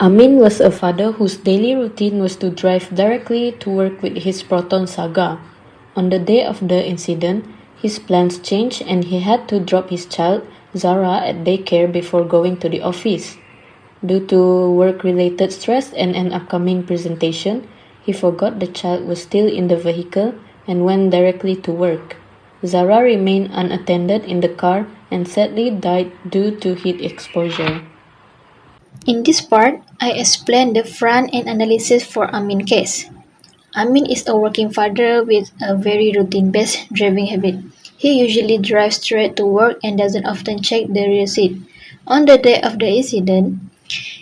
Amin was a father whose daily routine was to drive directly to work with his Proton Saga. On the day of the incident, his plans changed and he had to drop his child, Zara, at daycare before going to the office. Due to work-related stress and an upcoming presentation, he forgot the child was still in the vehicle and went directly to work. Zara remained unattended in the car and sadly died due to heat exposure. In this part, I explain the front-end analysis for Amin case. Amin is a working father with a very routine-based driving habit. He usually drives straight to work and doesn't often check the rear seat. On the day of the incident,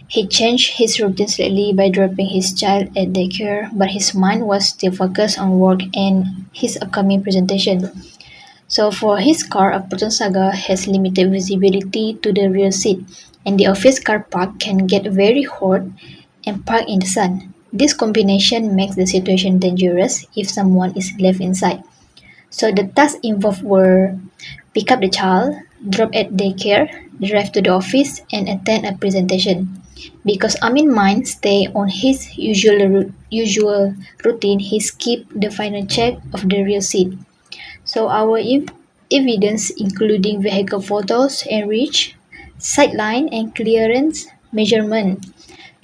he changed his routine slightly by dropping his child at daycare, but his mind was still focused on work and his upcoming presentation. So for his car, a Proton Saga has limited visibility to the rear seat, and the office car park can get very hot and park in the sun. This combination makes the situation dangerous if someone is left inside. So the tasks involved were pick up the child, drop at daycare, drive to the office, and attend a presentation. Because Amin mind stay on his usual routine, he skipped the final check of the rear seat. So our evidence, including vehicle photos and reach, sightline and clearance measurement,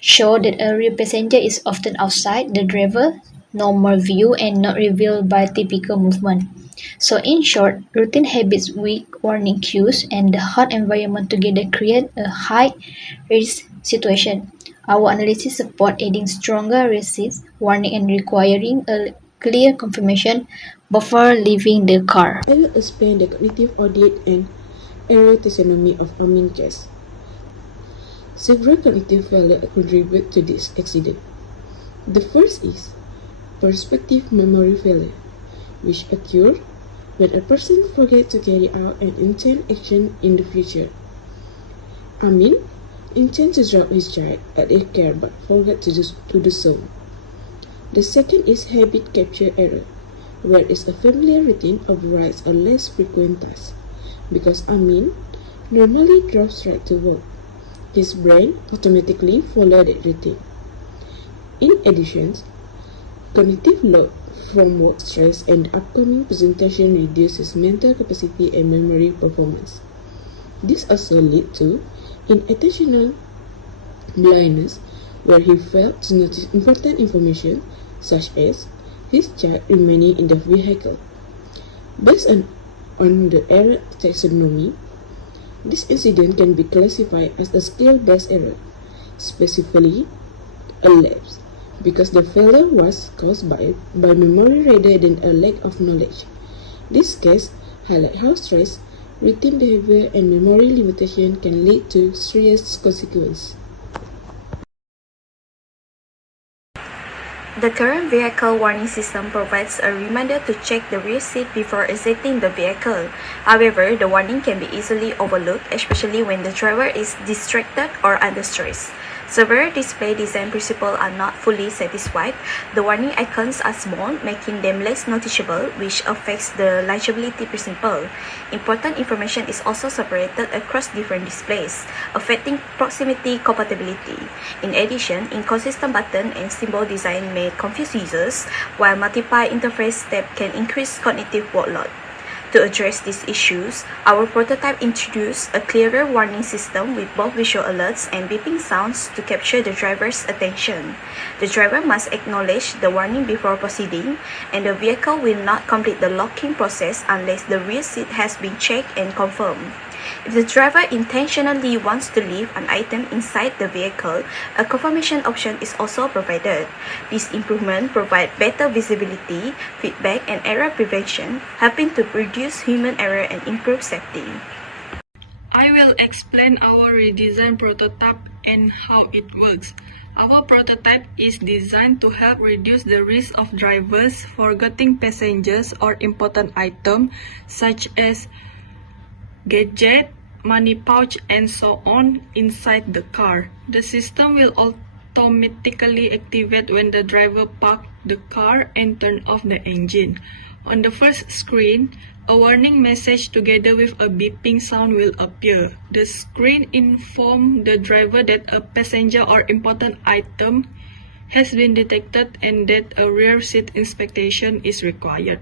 show that a rear passenger is often outside the driver normal view and not revealed by typical movement. So in short, routine habits, weak warning cues, and the hot environment together create a high risk situation. Our analysis support adding stronger risk warning and requiring a clear confirmation before leaving the car. I will explain the cognitive audit and error taxonomy of Amin case. Several cognitive failures contribute to this accident. The first is perspective memory failure, which occurs when a person forgets to carry out an intent action in the future. Amin intends to drop his child at daycare but forgot to do so. The second is habit capture error, where is a familiar routine overrides a less frequent task. Because Amin normally drives right to work, his brain automatically follows that routine. In addition, cognitive load from work stress and the upcoming presentation reduces mental capacity and memory performance. This also leads to inattentional blindness, where he failed to notice important information such as his child remaining in the vehicle. Based on the error taxonomy, this incident can be classified as a skill-based error, specifically a lapse, because the failure was caused by memory rather than a lack of knowledge. This case highlights how stress, routine behavior, and memory limitation can lead to serious consequences. The current vehicle warning system provides a reminder to check the rear seat before exiting the vehicle. However, the warning can be easily overlooked, especially when the driver is distracted or under stress. Several display design principles are not fully satisfied. The warning icons are small, making them less noticeable, which affects the legibility principle. Important information is also separated across different displays, affecting proximity compatibility. In addition, inconsistent button and symbol design may confuse users, while multiple interface steps can increase cognitive workload. To address these issues, our prototype introduced a clearer warning system with both visual alerts and beeping sounds to capture the driver's attention. The driver must acknowledge the warning before proceeding, and the vehicle will not complete the locking process unless the rear seat has been checked and confirmed. If the driver intentionally wants to leave an item inside the vehicle, a confirmation option is also provided. This improvement provides better visibility, feedback, and error prevention, helping to reduce human error and improve safety. I will explain our redesigned prototype and how it works. Our prototype is designed to help reduce the risk of drivers forgetting passengers or important items such as gadget, money pouch, and so on inside the car. The system will automatically activate when the driver parks the car and turns off the engine. On the first screen, a warning message together with a beeping sound will appear. The screen informs the driver that a passenger or important item has been detected and that a rear seat inspection is required.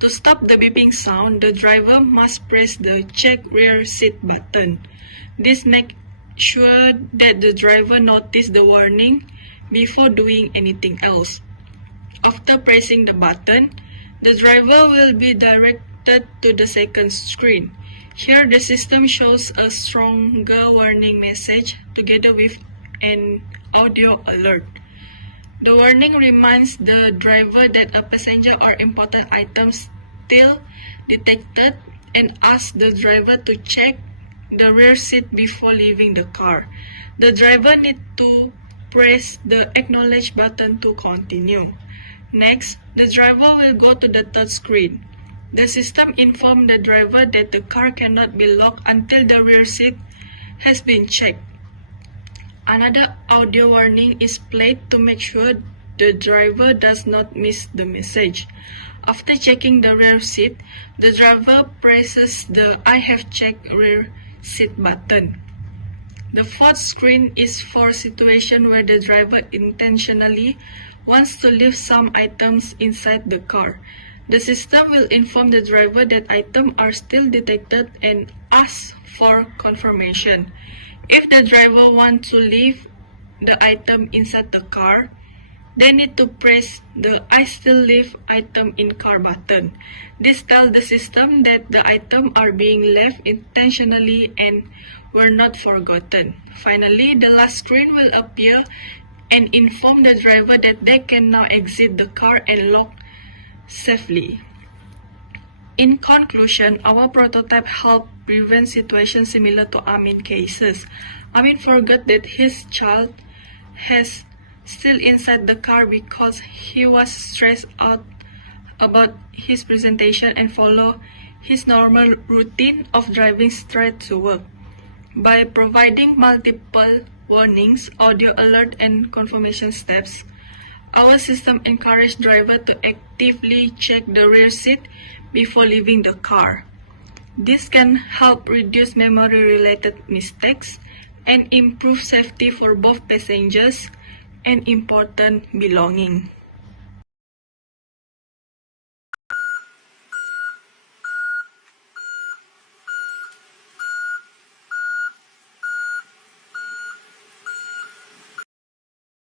To stop the beeping sound, the driver must press the Check Rear Seat button. This makes sure that the driver notices the warning before doing anything else. After pressing the button, the driver will be directed to the second screen. Here, the system shows a stronger warning message together with an audio alert. The warning reminds the driver that a passenger or important item still detected and asks the driver to check the rear seat before leaving the car. The driver needs to press the acknowledge button to continue. Next, the driver will go to the third screen. The system informs the driver that the car cannot be locked until the rear seat has been checked. Another audio warning is played to make sure the driver does not miss the message. After checking the rear seat, the driver presses the I have checked rear seat button. The fourth screen is for situations where the driver intentionally wants to leave some items inside the car. The system will inform the driver that items are still detected and ask for confirmation. If the driver wants to leave the item inside the car, they need to press the I still leave item in car button. This tells the system that the items are being left intentionally and were not forgotten. Finally, the last screen will appear and inform the driver that they can now exit the car and lock safely. In conclusion, our prototype helped prevent situations similar to Amin's cases. Amin forgot that his child has still inside the car because he was stressed out about his presentation and followed his normal routine of driving straight to work. By providing multiple warnings, audio alert, and confirmation steps, our system encouraged drivers to actively check the rear seat before leaving the car. This can help reduce memory-related mistakes and improve safety for both passengers and important belongings.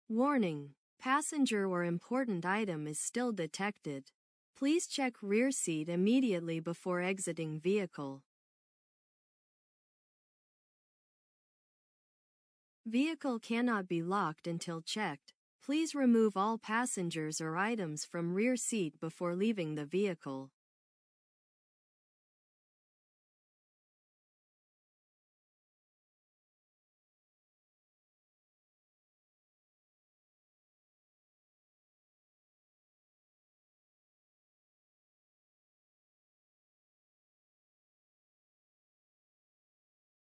Warning: passenger or important item is still detected. Please check rear seat immediately before exiting vehicle. Vehicle cannot be locked until checked. Please remove all passengers or items from rear seat before leaving the vehicle.